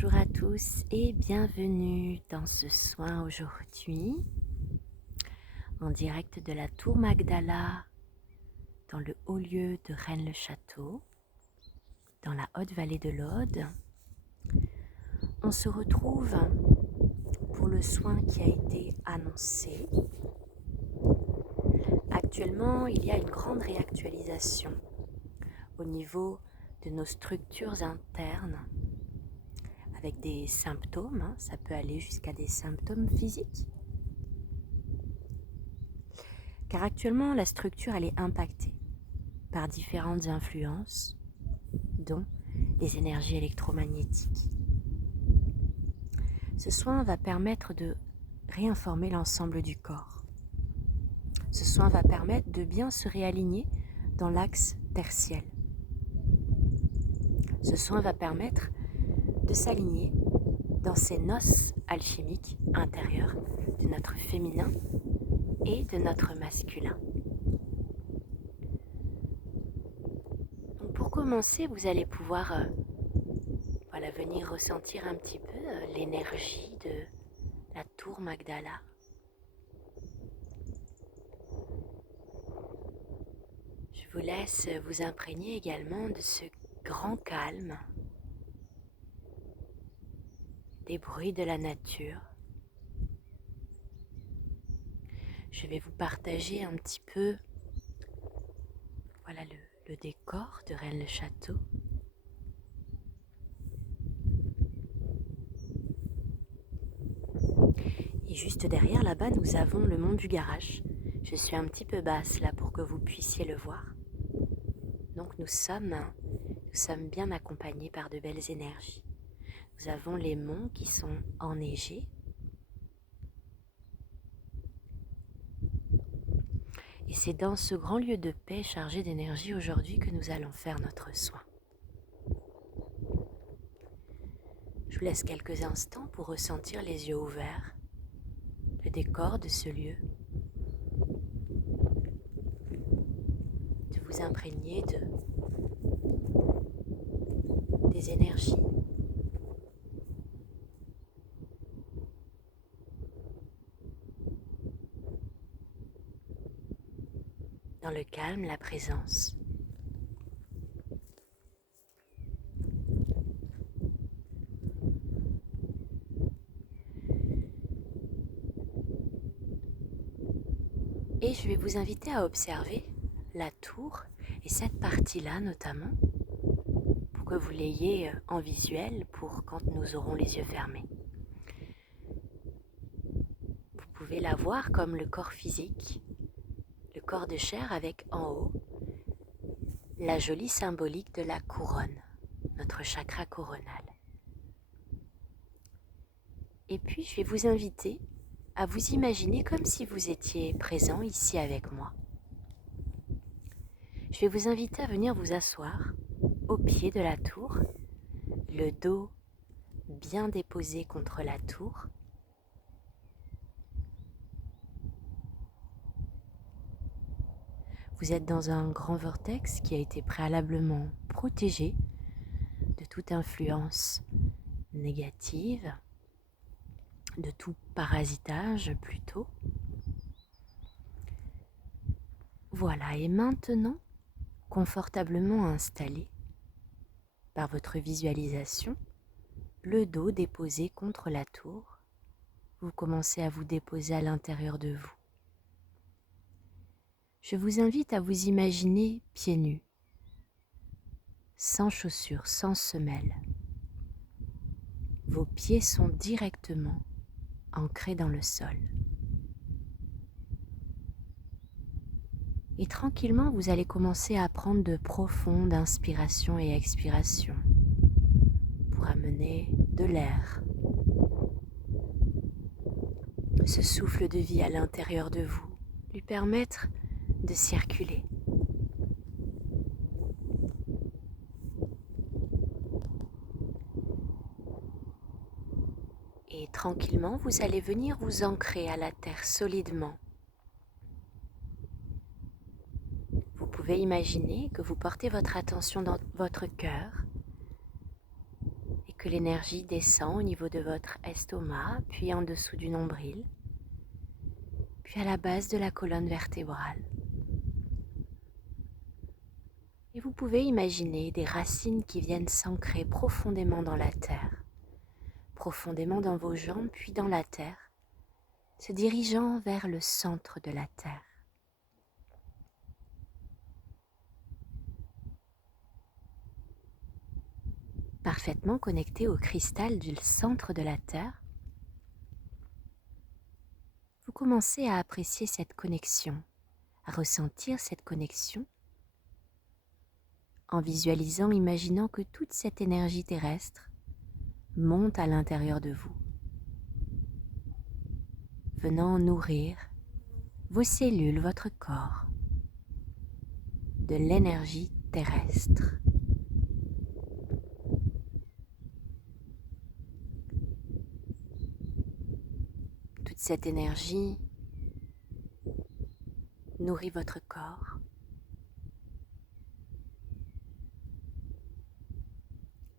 Bonjour à tous et bienvenue dans ce soin aujourd'hui en direct de la Tour Magdala dans le haut lieu de Rennes-le-Château, dans la haute vallée de l'Aude. On se retrouve pour le soin qui a été annoncé. Actuellement, il y a une grande réactualisation au niveau de nos structures internes avec des symptômes, ça peut aller jusqu'à des symptômes physiques. Car actuellement, la structure elle est impactée par différentes influences, dont les énergies électromagnétiques. Ce soin va permettre de réinformer l'ensemble du corps. Ce soin va permettre de bien se réaligner dans l'axe tertiel. Ce soin va permettre de s'aligner dans ces noces alchimiques intérieures de notre féminin et de notre masculin. Donc pour commencer, vous allez pouvoir venir ressentir un petit peu l'énergie de la Tour Magdala. Je vous laisse vous imprégner également de ce grand calme, des bruits de la nature. Je vais vous partager un petit peu le décor de Rennes-le-Château. Et juste derrière là-bas, nous avons le mont du Garage. Je suis un petit peu basse là pour que vous puissiez le voir. Donc nous sommes bien accompagnés par de belles énergies. Nous avons les monts qui sont enneigés. Et c'est dans ce grand lieu de paix chargé d'énergie aujourd'hui que nous allons faire notre soin. Je vous laisse quelques instants pour ressentir les yeux ouverts le décor de ce lieu, de vous imprégner des énergies. Dans le calme, la présence. Et je vais vous inviter à observer la tour et cette partie-là notamment pour que vous l'ayez en visuel pour quand nous aurons les yeux fermés. Vous pouvez la voir comme le corps physique, le corps de chair avec en haut la jolie symbolique de la couronne, notre chakra coronal. Et puis je vais vous inviter à vous imaginer comme si vous étiez présent ici avec moi. Je vais vous inviter à venir vous asseoir au pied de la tour, le dos bien déposé contre la tour. Vous êtes dans un grand vortex qui a été préalablement protégé de toute influence négative, de tout parasitage plutôt. Voilà, et maintenant, confortablement installé par votre visualisation, le dos déposé contre la tour, vous commencez à vous déposer à l'intérieur de vous. Je vous invite à vous imaginer pieds nus, sans chaussures, sans semelles. Vos pieds sont directement ancrés dans le sol. Et tranquillement, vous allez commencer à prendre de profondes inspirations et expirations pour amener de l'air, ce souffle de vie à l'intérieur de vous, lui permettre de circuler. Et tranquillement, vous allez venir vous ancrer à la terre solidement. Vous pouvez imaginer que vous portez votre attention dans votre cœur et que l'énergie descend au niveau de votre estomac, puis en dessous du nombril, puis à la base de la colonne vertébrale. Et vous pouvez imaginer des racines qui viennent s'ancrer profondément dans la terre, profondément dans vos jambes, puis dans la terre, se dirigeant vers le centre de la terre. Parfaitement connecté au cristal du centre de la terre, vous commencez à apprécier cette connexion, à ressentir cette connexion, en visualisant, imaginant que toute cette énergie terrestre monte à l'intérieur de vous, venant nourrir vos cellules, votre corps, de l'énergie terrestre. Toute cette énergie nourrit votre corps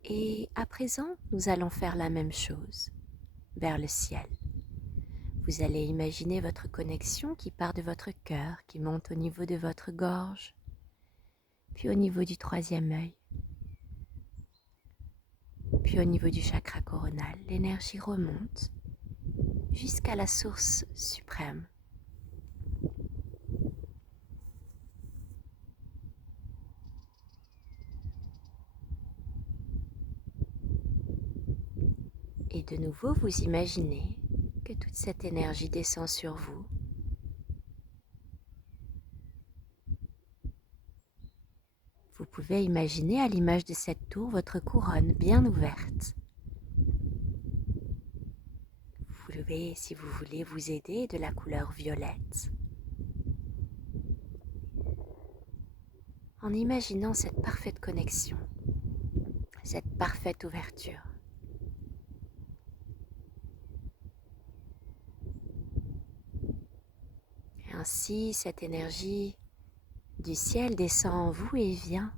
et à présent, nous allons faire la même chose vers le ciel. Vous allez imaginer votre connexion qui part de votre cœur, qui monte au niveau de votre gorge, puis au niveau du troisième œil, puis au niveau du chakra coronal. L'énergie remonte jusqu'à la source suprême. Et de nouveau, vous imaginez que toute cette énergie descend sur vous. Vous pouvez imaginer à l'image de cette tour votre couronne bien ouverte. Vous pouvez, si vous voulez, vous aider de la couleur violette. En imaginant cette parfaite connexion, cette parfaite ouverture. Et ainsi, cette énergie du ciel descend en vous et vient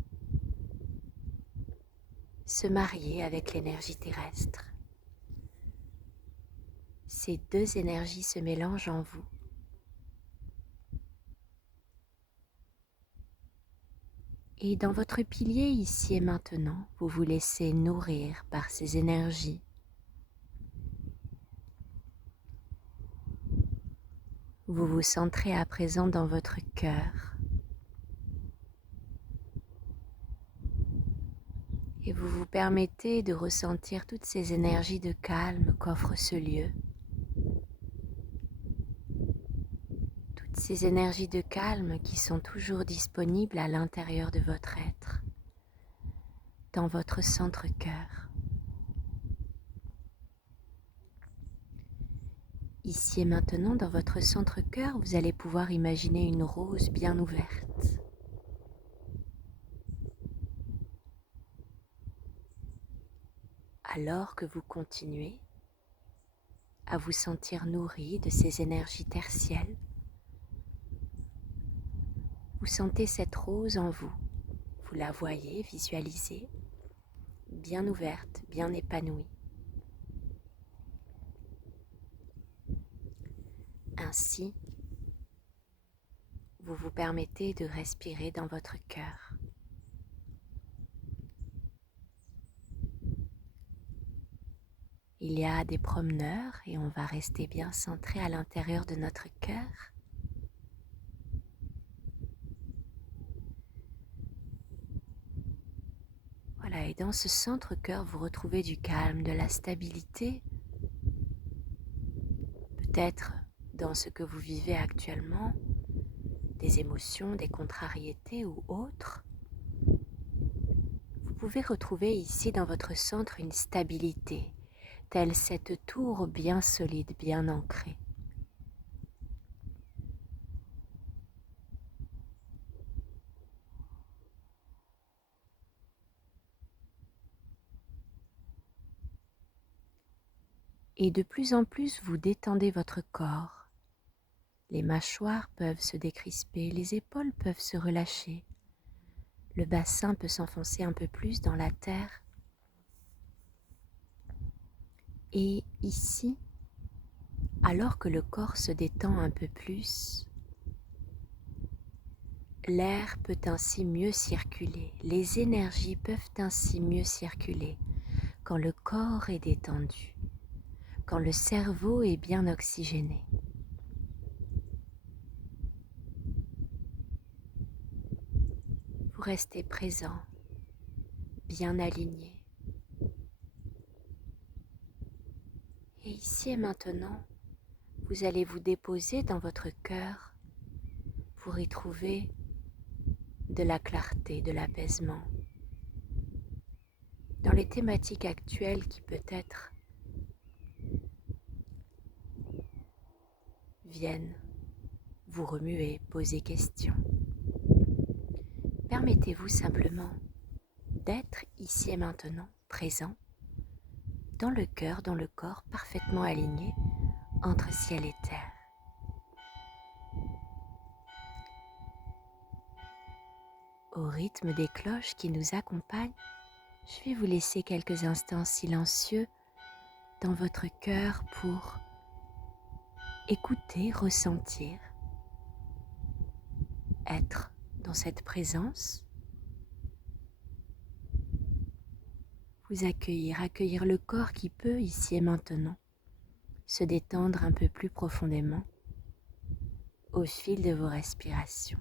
se marier avec l'énergie terrestre. Ces deux énergies se mélangent en vous. Et dans votre pilier ici et maintenant, vous vous laissez nourrir par ces énergies. Vous vous centrez à présent dans votre cœur. Et vous vous permettez de ressentir toutes ces énergies de calme qu'offre ce lieu. Toutes ces énergies de calme qui sont toujours disponibles à l'intérieur de votre être, dans votre centre-cœur. Ici et maintenant, dans votre centre-cœur, vous allez pouvoir imaginer une rose bien ouverte. Alors que vous continuez à vous sentir nourri de ces énergies tertielles, vous sentez cette rose en vous. Vous la voyez, visualisez, bien ouverte, bien épanouie. Ainsi, vous vous permettez de respirer dans votre cœur. Il y a des promeneurs et on va rester bien centré à l'intérieur de notre cœur. Voilà, et dans ce centre-cœur, vous retrouvez du calme, de la stabilité. Peut-être dans ce que vous vivez actuellement, des émotions, des contrariétés ou autres. Vous pouvez retrouver ici dans votre centre une stabilité, telle cette tour bien solide, bien ancrée. Et de plus en plus, vous détendez votre corps. Les mâchoires peuvent se décrisper, les épaules peuvent se relâcher. Le bassin peut s'enfoncer un peu plus dans la terre. Et ici, alors que le corps se détend un peu plus, l'air peut ainsi mieux circuler, les énergies peuvent ainsi mieux circuler quand le corps est détendu, quand le cerveau est bien oxygéné. Vous restez présent, bien aligné. Et ici et maintenant, vous allez vous déposer dans votre cœur pour y trouver de la clarté, de l'apaisement. Dans les thématiques actuelles qui peut-être viennent vous remuer, poser question. Permettez-vous simplement d'être ici et maintenant, présent, dans le cœur, dans le corps, parfaitement aligné entre ciel et terre. Au rythme des cloches qui nous accompagnent, je vais vous laisser quelques instants silencieux dans votre cœur pour écouter, ressentir, être dans cette présence, vous accueillir le corps qui peut, ici et maintenant, se détendre un peu plus profondément au fil de vos respirations.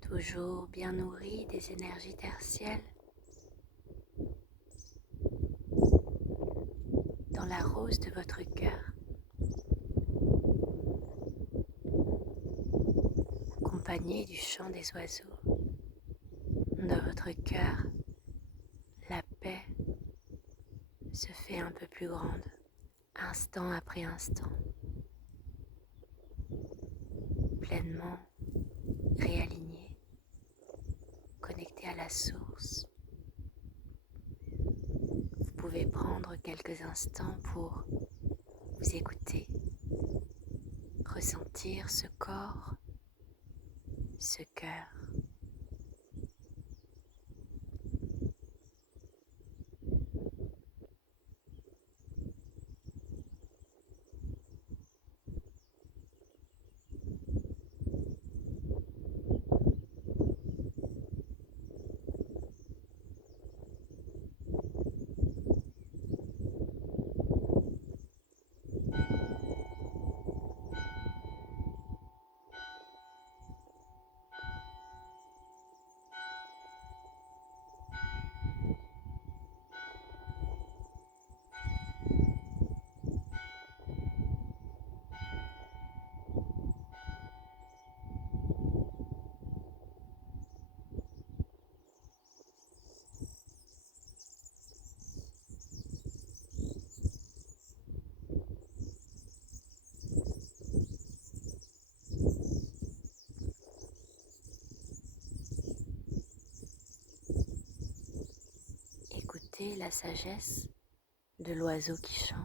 Toujours bien nourri des énergies tertielles, dans la rose de votre cœur, accompagné du chant des oiseaux. Dans votre cœur, la paix se fait un peu plus grande, instant après instant, pleinement réaligné, connecté à la source. Vous pouvez prendre quelques instants pour vous écouter, ressentir ce corps, ce cœur. Écoutez la sagesse de l'oiseau qui chante.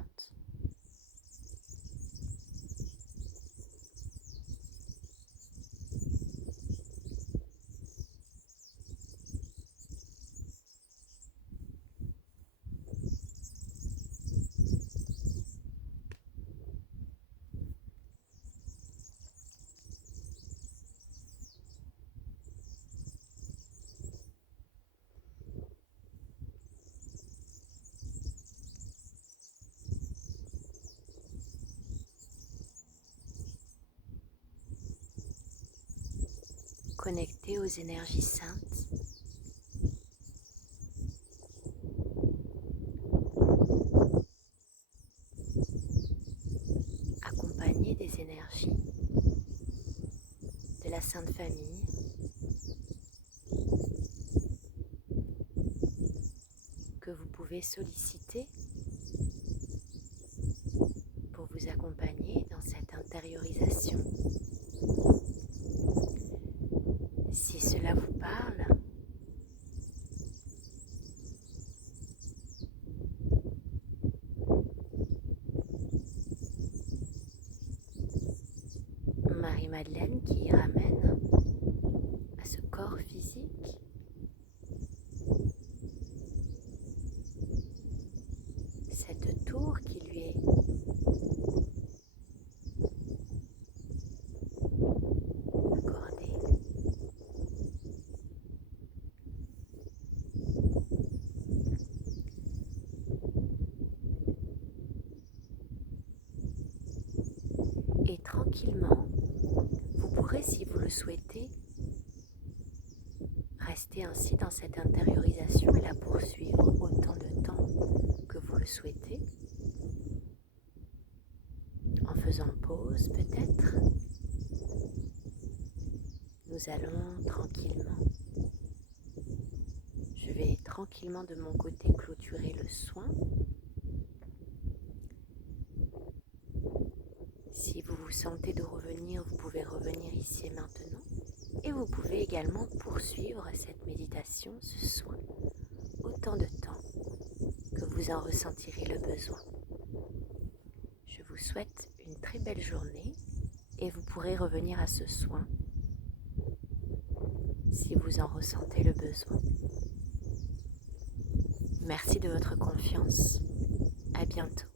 Connecté aux énergies saintes, accompagné des énergies de la Sainte Famille, que vous pouvez solliciter pour vous accompagner dans cette intériorisation. Si cela vous parle, Marie-Madeleine qui ramène à ce corps physique cette tour qui lui est accordée. Et tranquillement, vous pourrez, si vous le souhaitez, rester ainsi dans cette intériorisation et la poursuivre autant de temps que vous le souhaitez, en faisant pause peut-être. Nous allons tranquillement. Je vais tranquillement de mon côté clôturer le soin. Si vous vous sentez de revenir, vous pouvez revenir ici et maintenant. Et vous pouvez également poursuivre cette méditation, ce soin, autant de temps que vous en ressentirez le besoin. Je vous souhaite une très belle journée et vous pourrez revenir à ce soin si vous en ressentez le besoin. Merci de votre confiance. À bientôt.